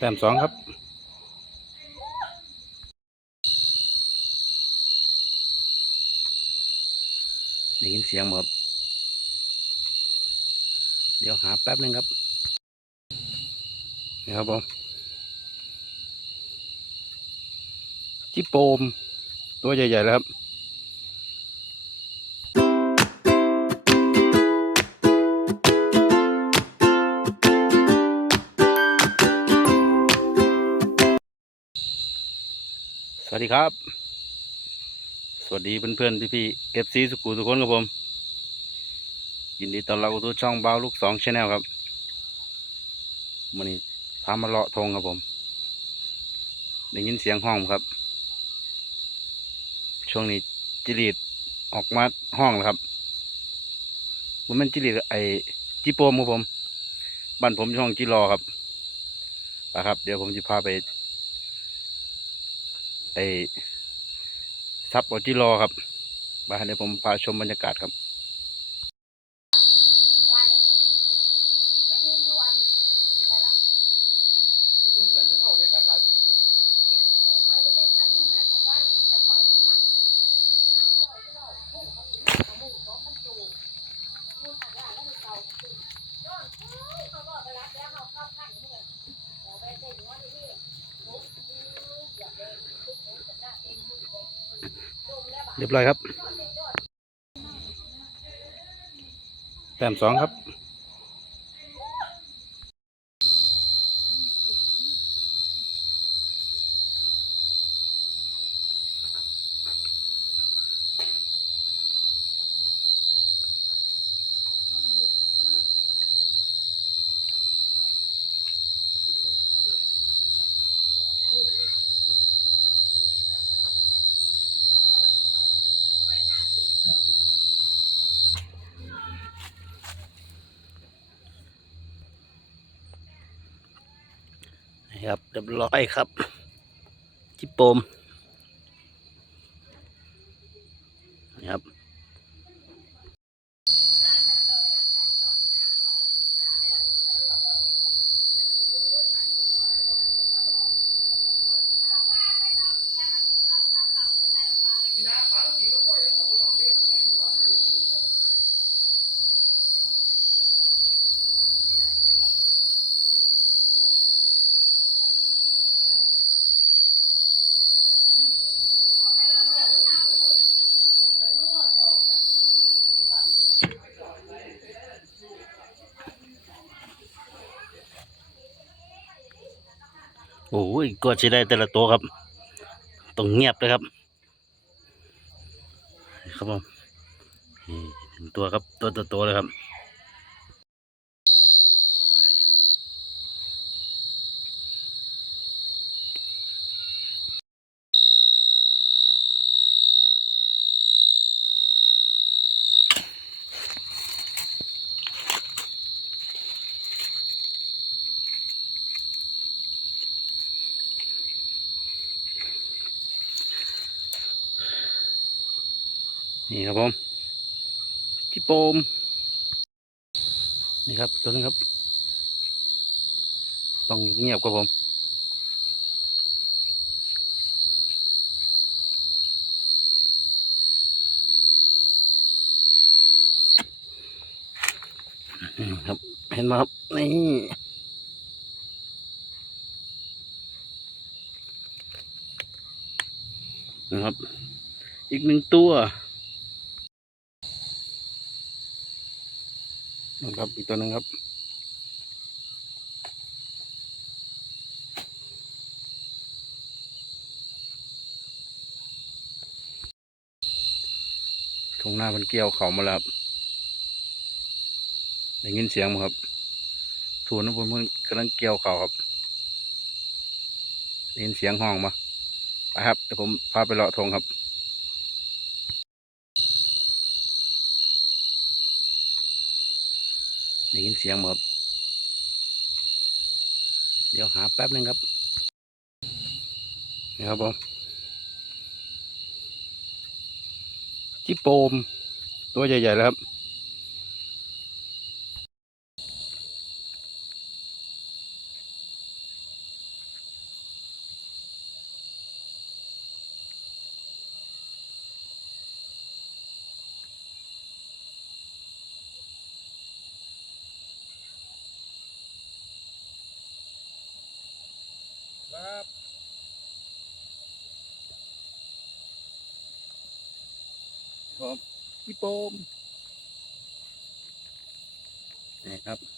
แต้มสองครับได้ยินเสียงบ่ครับเดี๋ยวหาแป๊บหนึงครับนี่ครับผมจิโปม ตัวใหญ่ๆแล้วครับ วัสดีครับ สวัสดีเพื่อนๆพี่ๆเอฟซีสุกูทุกคนครับผม ยินดีต้อนรับเข้าสู่ช่องเบาลูกสองชาแนลครับวันนี้พามาเลาะทงครับผมได้ยินเสียงห้องครับ ช่วงนี้จิรีดออกมาห้องแล้วครับมันเป็นจิรีดไอจิโปมครับผมบ้านผมช่องจิรอครับไปครับ เดี๋ยวผมจะพาไป ไอซับออจิรอครับมาเดี๋ยวผมพาชมบรรยากาศครับ เรียบร้อยครับแต้มสองครับ ครับเรียบร้อยครับ จิโปมนี่ครับ โอ้ยก็จะได้แต่ละตัวครับต้องเงียบเลยครับ ครับผมหนึ่งตัวครับตัวตัวตัวเลยครับ นี่ครับผมจิโปม นี่ครับตัวนึงครับ ต้องเงียบครับผมครับ เห็นไหมครับ นี่นะครับ อีกหนึ่งตัว นะครับอีกตัวหนึงครับทงหน้ามันเกี่ยวเขามาแล้วครับได้ยินเสียงมั้ครับถูนนะผมมันกำลังเกี่ยวเขาครับได้ยินเสียงห้องมาไปครับเดี๋ยวผมพาไปเลาะทงครับ ได้ยิน เสียงหมดเดี๋ยวหาแป๊บหนึงครับนี่ครับผมจิโปม ตัวใหญ่ๆแล้วครับ ครับผมพี่โปมนี่ครับ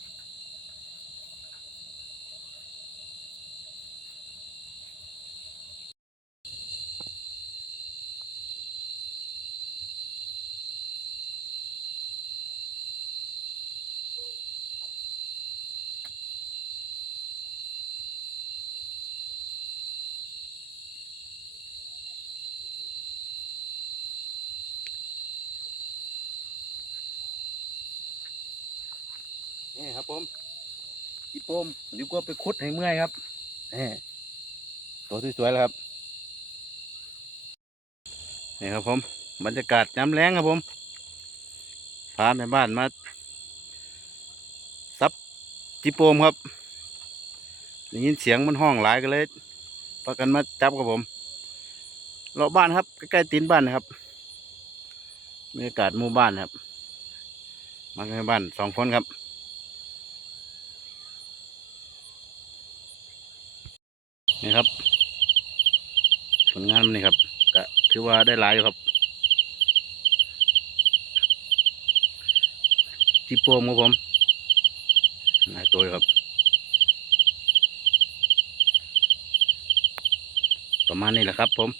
นี่ครับผมพี่โปมเดี๋ยวก็ไปคุดให้เมื่อยครับนี่ตัวสวยๆแล้วครับนี่ครับผมบรรยากาศย้ำแรงครับผมพาแม่บ้านมาซับจิโปมครับได้ยินเสียงมันห้องหลายกันเลยพากันมาจับครับผมเลาบ้านครับใกล้ๆตีนบ้านนะครับบรรยากาศหมู่บ้านครับ มากันในบ้านสองคนครับ นี่ครับ ผลงานมันนี่ครับก็ถือว่าได้หลายอยู่ครับจิโปมครับผมหลายตัวครับ ประมาณนี้แหละครับผม